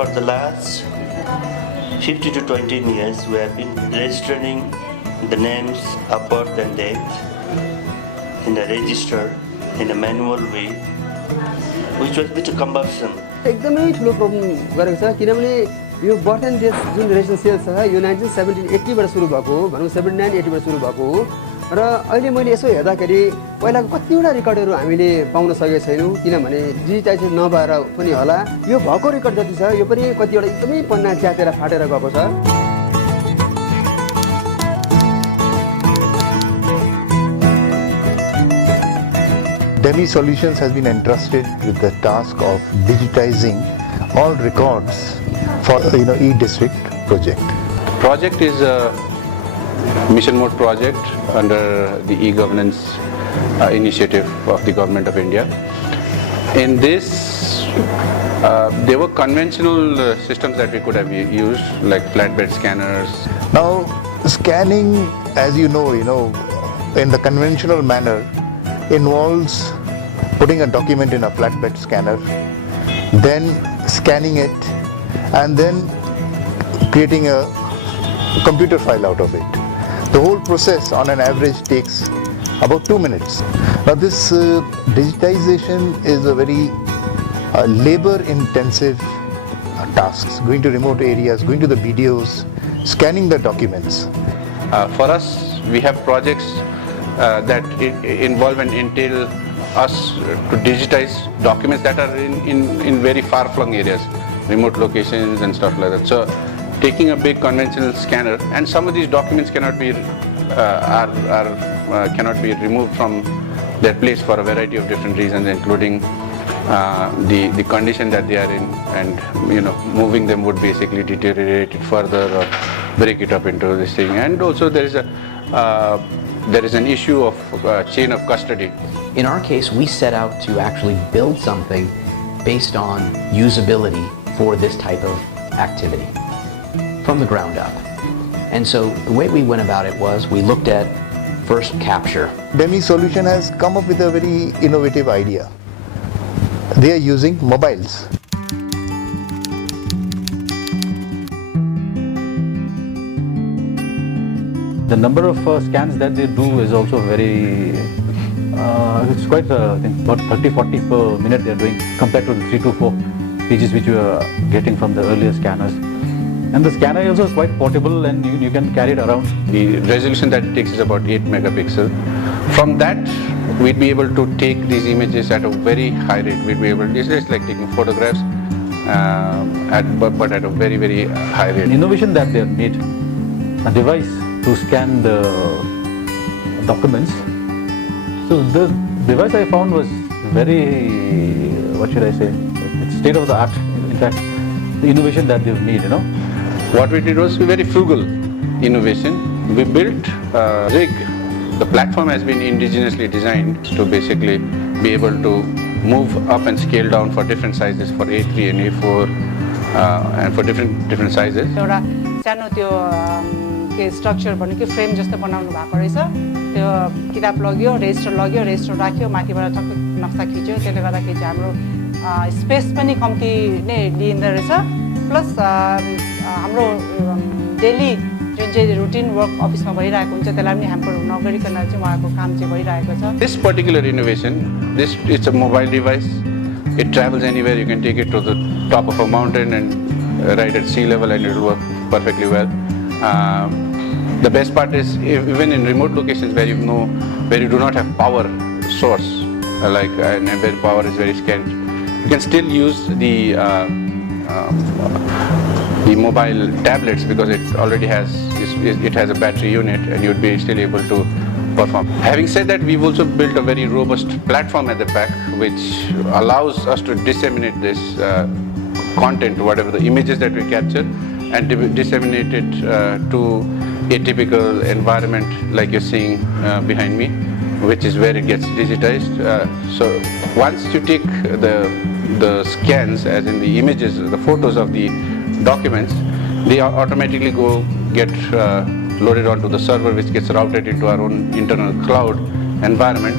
for the last 50 to 20 years, we have been registering the names of birth and death in the register in a manual way, which was a bit cumbersome. एकदमै ठुलो problem गरेको छ किनभने यो birth and death जुन registration छ यो 1970 बाट सुरु भएको हो भनौँ 79 80 बाट सुरु भएको हो र अहिले मैले यसो हेर्दाखेरि पहिलाको कतिवटा रेकर्डहरू हामीले पाउन सकेका छैनौँ किनभने डिजिटाइजेसन नभएर पनि होला यो भएको रेकर्ड जति छ यो पनि कतिवटा एकदमै पन्ना च्यातेर फाटेर गएको छ। DEMI Solutions has been entrusted with the task of digitizing all records for e-district project. Project is a mission mode project under the e-governance initiative of the Government of India. In this, there were conventional systems that we could have used, like flatbed scanners. Now, scanning, as you know, in the conventional manner, involves putting a document in a flatbed scanner, then scanning it, and then creating a computer file out of it. The whole process on an average takes about 2 minutes. Now this digitization is a very labor-intensive task, going to remote areas, going to the BDOs, scanning the documents. For us, we have projects that involve and entail us to digitize documents that are in very far-flung areas, remote locations and stuff like that. So, taking a big conventional scanner, and some of these documents cannot be cannot be removed from their place for a variety of different reasons, including the condition that they are in, and moving them would basically deteriorate it further or break it up into this thing. And also there is an issue of chain of custody. In our case, we set out to actually build something based on usability for this type of activity from the ground up. And so the way we went about it was we looked at first capture. DEMI Solution has come up with a very innovative idea. They are using mobiles. The number of scans that they do is also very, it's quite, I think, about 30-40 per minute they are doing compared to the 3 to 4 pages which you are getting from the earlier scanners. And the scanner also is quite portable and you can carry it around. The resolution that it takes is about 8 megapixel. From that, we'd be able to take these images at a very high rate. We'd be able to, it's just like taking photographs, but at a very, very high rate. An innovation that they have made, a device to scan the documents. So the device I found was very, what should I say, it's state of the art. In fact, the innovation that they've made, What we did was a very frugal innovation. We built a rig. The platform has been indigenously designed to basically be able to move up and scale down for different sizes, for A3 and A4, and for different sizes. Structure भन्नु कि frame जस्तो बनाउनु भएको रहेछ त्यो किताब लग्यो resistor राख्यो माथिबाट टक्क नक्सा खिच्यो त्यसले गर्दाखेरि चाहिँ हाम्रो स्पेस पनि कम्ती नै लिइँदो रहेछ प्लस हाम्रो डेली जुन चाहिँ रुटिन वर्क अफिसमा भइरहेको हुन्छ त्यसलाई पनि ह्याम्पर नगरिकन चाहिँ उहाँको काम चाहिँ भइरहेको छ. This particular innovation, it's a mobile device. It travels anywhere. You can take it to the top of a mountain and ride at sea level and it will work perfectly well. The best part is even in remote locations where where you do not have power source, and where power is very scant, you can still use the mobile tablets because it already has a battery unit and you'd be still able to perform. Having said that, we've also built a very robust platform at the back which allows us to disseminate this content, whatever the images that we capture, and disseminate it to a typical environment like you're seeing behind me, which is where it gets digitized. So once you take the scans, as in the images, the photos of the documents, they automatically get loaded onto the server, which gets routed into our own internal cloud environment.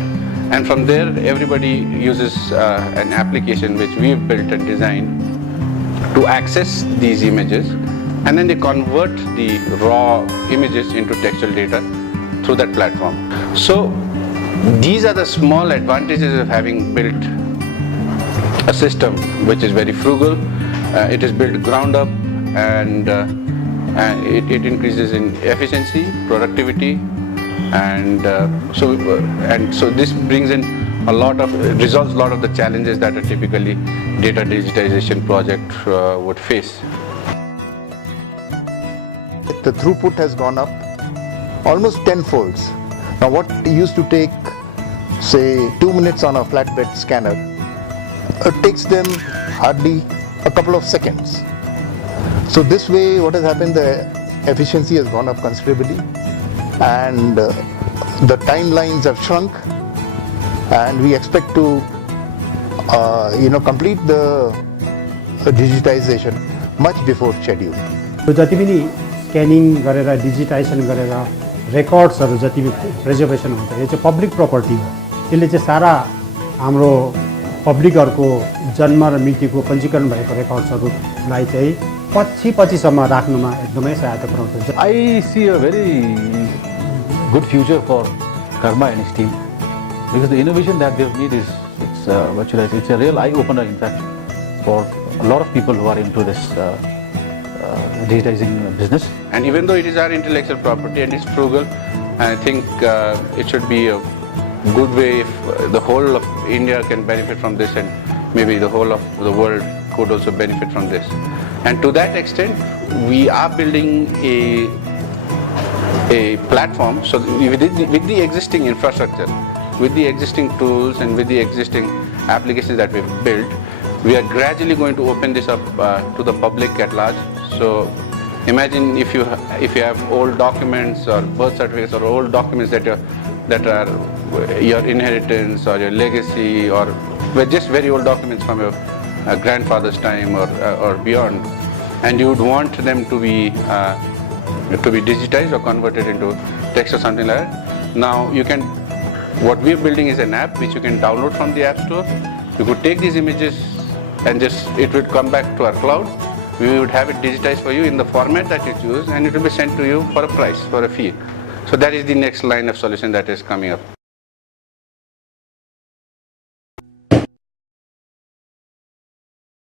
And from there, everybody uses an application which we've built and designed to access these images, and then they convert the raw images into textual data through that platform. So these are the small advantages of having built a system which is very frugal. It is built ground up, and it increases in efficiency, productivity, and so this brings in resolves a lot of the challenges that a typically data digitization project would face. The throughput has gone up almost 10 folds. Now what used to take say 2 minutes on a flatbed scanner, it takes them hardly a couple of seconds. So this way what has happened, the efficiency has gone up considerably, and the timelines have shrunk, and we expect to complete the digitization much before schedule. यो जति पनि scanning गरेर digitisation गरेर रेकर्ड्सहरू जति पनि preservation हुन्छ यो चाहिँ public property हो। यसले चाहिँ सारा हाम्रो पब्लिकहरूको जन्म र मृत्युको पञ्जीकरण भएको रेकर्ड्सहरूलाई चाहिँ पछिसम्म राख्नुमा एकदमै सहायता पुर्याउँछ। I see a very good future for Karma and his team, because the innovation that they've made is, it's a real eye opener, in fact, for a lot of people who are into this digitizing business. And even though it is our intellectual property and it's frugal, I think it should be a good way if the whole of India can benefit from this, and maybe the whole of the world could also benefit from this. And to that extent, we are building a platform. So with the existing infrastructure, with the existing tools, and with the existing applications that we've built, we are gradually going to open this up to the public at large. So imagine if you have old documents or birth certificates or old documents that are your inheritance or your legacy, or just very old documents from your grandfather's time or beyond, and you would want them to be digitized or converted into text or something like that. Now what we are building is an app which you can download from the App Store. You could take these images and it would come back to our cloud. We would have it digitized for you in the format that you choose, and it will be sent to you for a price, for a fee. So that is the next line of solution that is coming up.